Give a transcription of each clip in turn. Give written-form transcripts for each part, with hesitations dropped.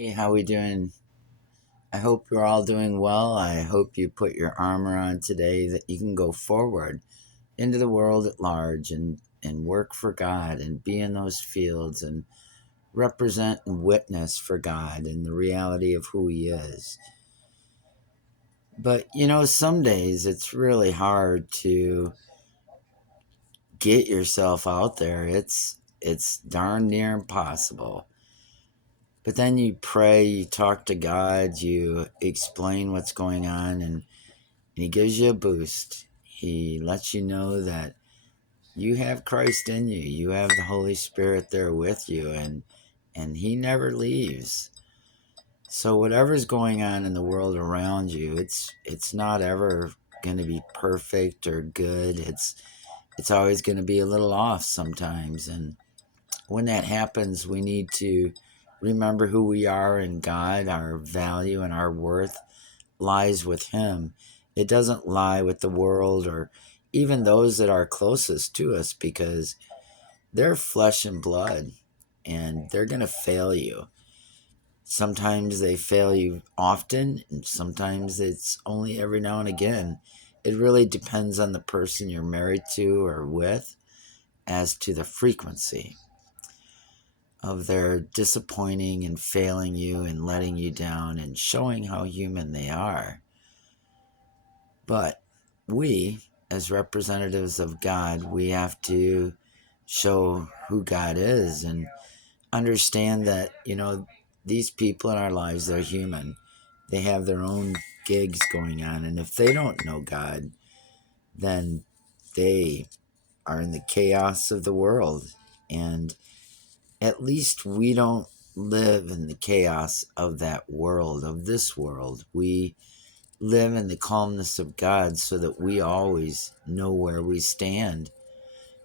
Hey, how we doing? I hope you're all doing well. I hope you put your armor on today that you can go forward into the world at large and work for God and be in those fields and represent and witness for God and the reality of who He is. But some days it's really hard to get yourself out there. It's darn near impossible. But then you pray, you talk to God, you explain what's going on, and he gives you a boost. He lets you know that you have Christ in you. You have the Holy Spirit there with you, and he never leaves. So whatever's going on in the world around you, it's not ever going to be perfect or good. It's always going to be a little off sometimes, and when that happens, we need to remember who we are in God. Our value and our worth lies with Him. It doesn't lie with the world or even those that are closest to us, because they're flesh and blood and they're going to fail you. Sometimes they fail you often, and sometimes it's only every now and again. It really depends on the person you're married to or with as to the frequency of their disappointing and failing you and letting you down and showing how human they are. But we, as representatives of God, we have to show who God is and understand that, these people in our lives, they're human. They have their own gigs going on. And if they don't know God, then they are in the chaos of the world. And at least we don't live in the chaos of that world, of this world. We live in the calmness of God so that we always know where we stand.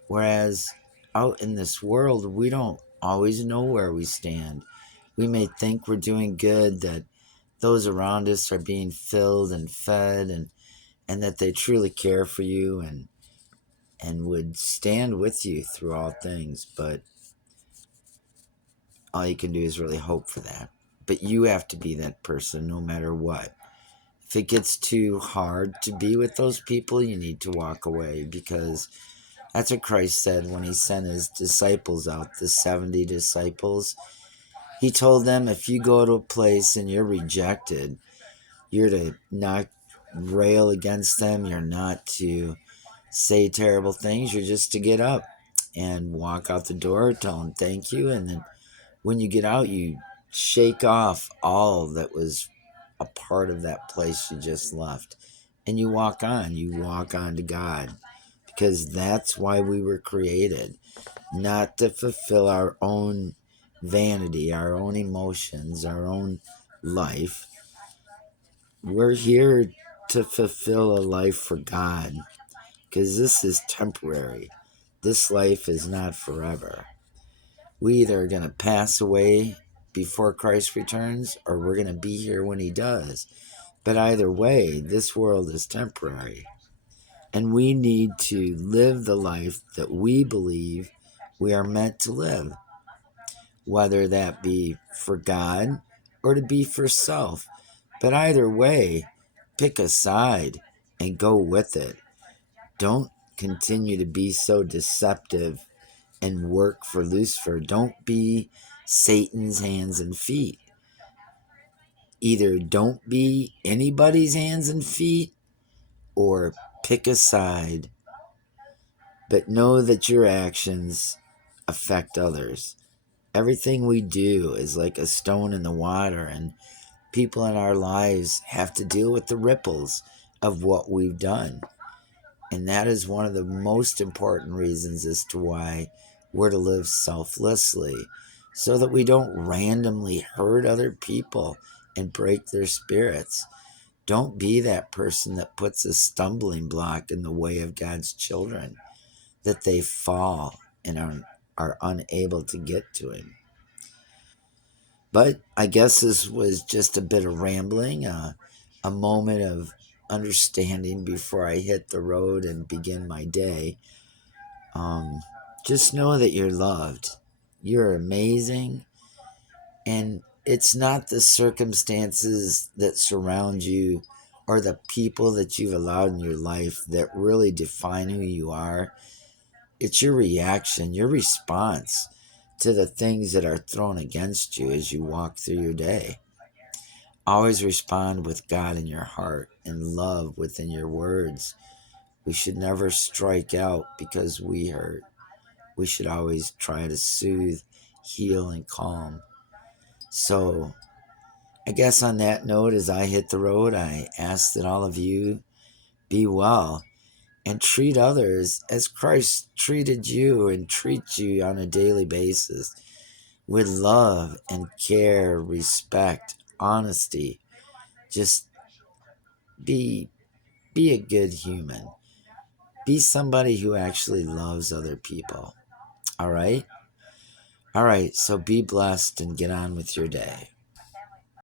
Whereas out in this world, we don't always know where we stand. We may think we're doing good, that those around us are being filled and fed, and that they truly care for you and would stand with you through all things. But all you can do is really hope for that. But you have to be that person no matter what. If it gets too hard to be with those people, you need to walk away, because that's what Christ said when he sent his disciples out, the 70 disciples. He told them, if you go to a place and you're rejected, you're to not rail against them. You're not to say terrible things. You're just to get up and walk out the door, tell them thank you. And then when you get out, you shake off all that was a part of that place you just left. And you walk on. You walk on to God. Because that's why we were created. Not to fulfill our own vanity, our own emotions, our own life. We're here to fulfill a life for God. Because this is temporary. This life is not forever. We either are going to pass away before Christ returns, or we're going to be here when he does. But either way, this world is temporary. And we need to live the life that we believe we are meant to live, whether that be for God or to be for self. But either way, pick a side and go with it. Don't continue to be so deceptive and work for Lucifer. Don't be Satan's hands and feet. Either don't be anybody's hands and feet, or pick a side, but know that your actions affect others. Everything we do is like a stone in the water, and people in our lives have to deal with the ripples of what we've done. And that is one of the most important reasons as to why we're to live selflessly, so that we don't randomly hurt other people and break their spirits. Don't be that person that puts a stumbling block in the way of God's children, that they fall and are unable to get to him. But I guess this was just a bit of rambling, a moment of understanding before I hit the road and begin my day. Just know that you're loved. You're amazing. And it's not the circumstances that surround you or the people that you've allowed in your life that really define who you are. It's your reaction, your response to the things that are thrown against you as you walk through your day. Always respond with God in your heart and love within your words. We should never strike out because we hurt. We should always try to soothe, heal, and calm. So I guess on that note, as I hit the road, I ask that all of you be well and treat others as Christ treated you and treats you on a daily basis, with love and care, respect, honesty. Just be a good human. Be somebody who actually loves other people. All right? All right, so be blessed and get on with your day.